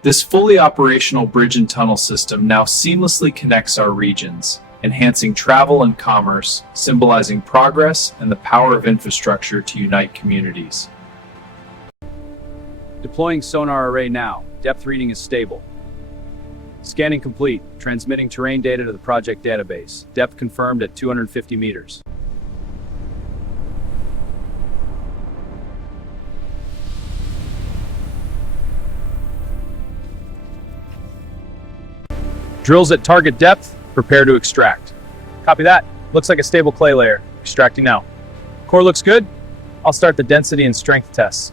This fully operational bridge and tunnel system now seamlessly connects our regions, enhancing travel and commerce, symbolizing progress and the power of infrastructure to unite communities. Deploying sonar array now. Depth reading is stable. Scanning complete. Transmitting terrain data to the project database. Depth confirmed at 250 meters. Drills at target depth. Prepare to extract. Copy that. Looks like a stable clay layer. Extracting now. Core looks good. I'll start the density and strength tests.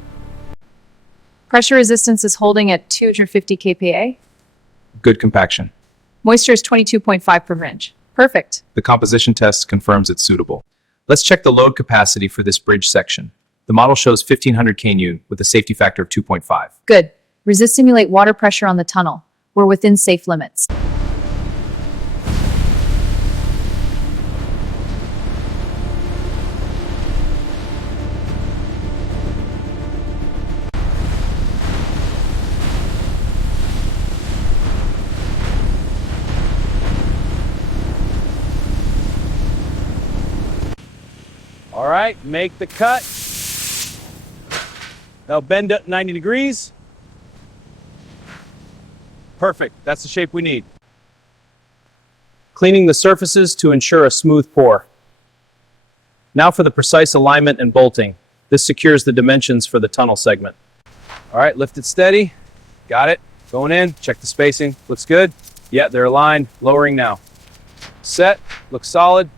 Pressure resistance is holding at 250 kPa. Good compaction. Moisture is 22.5 per inch. Perfect. The composition test confirms it's suitable. Let's check the load capacity for this bridge section. The model shows 1500 kN with a safety factor of 2.5. Good. Resist simulate water pressure on the tunnel. We're within safe limits. All right, make the cut. Now bend it 90 degrees. Perfect, that's the shape we need. Cleaning the surfaces to ensure a smooth pour. Now for the precise alignment and bolting. This secures the dimensions for the tunnel segment. All right, lift it steady. Got it. Going in, check the spacing. Looks good. Yeah, they're aligned. Lowering now. Set, looks solid.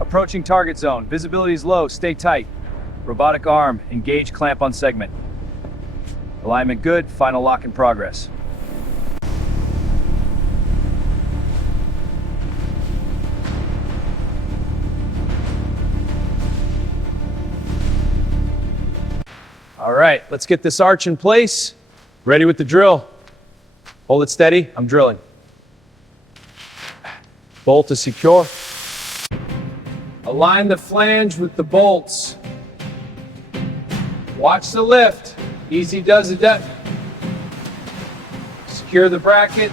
Approaching target zone. Visibility is low. Stay tight. Robotic arm. Engage clamp on segment. Alignment good. Final lock in progress. All right, let's get this arch in place. Ready with the drill. Hold it steady. I'm drilling. Bolt is secure. Align the flange with the bolts. Watch the lift. Easy does it. Secure the bracket.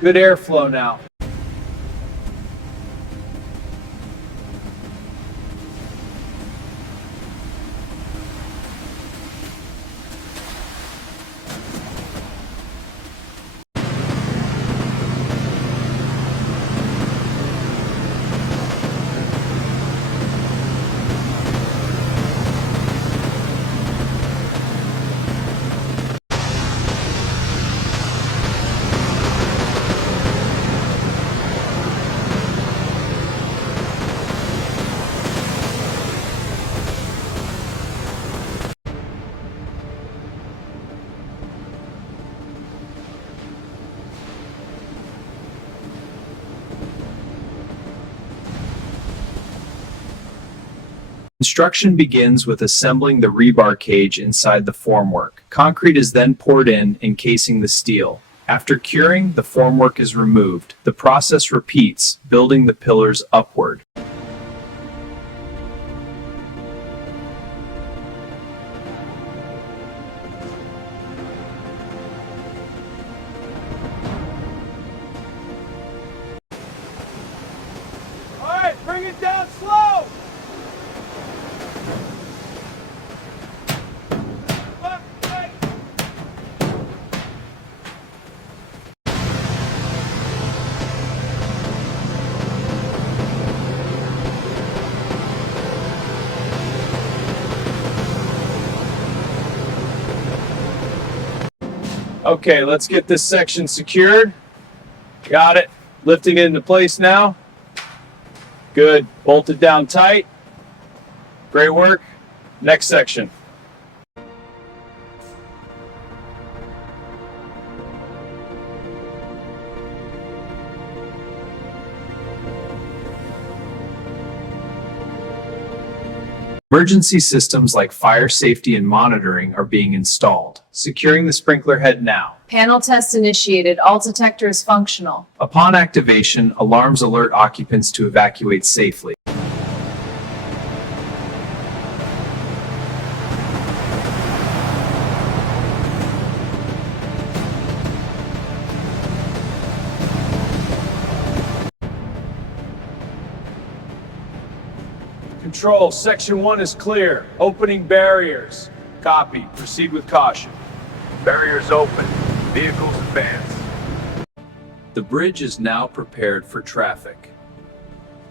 Good airflow now. Construction begins with assembling the rebar cage inside the formwork. Concrete is then poured in, encasing the steel. After curing, the formwork is removed. The process repeats, building the pillars upward. All right, bring it down slow. Left, right. Okay, let's get this section secured. Got it. Lifting it into place now. Good. Bolt it down tight. Great work. Next section. Emergency systems like fire safety and monitoring are being installed. Securing the sprinkler head now. Panel test initiated. All detector is functional. Upon activation, alarms alert occupants to evacuate safely. Control, section 1 is clear. Opening barriers. Copy. Proceed with caution. Barriers open. Vehicles advance. The bridge is now prepared for traffic.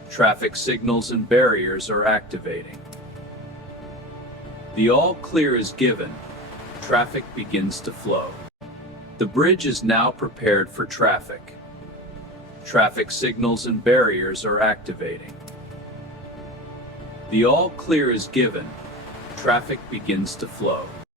Traffic signals and barriers are activating. The all clear is given. Traffic begins to flow. The bridge is now prepared for traffic. Traffic signals and barriers are activating. The all clear is given. Traffic begins to flow.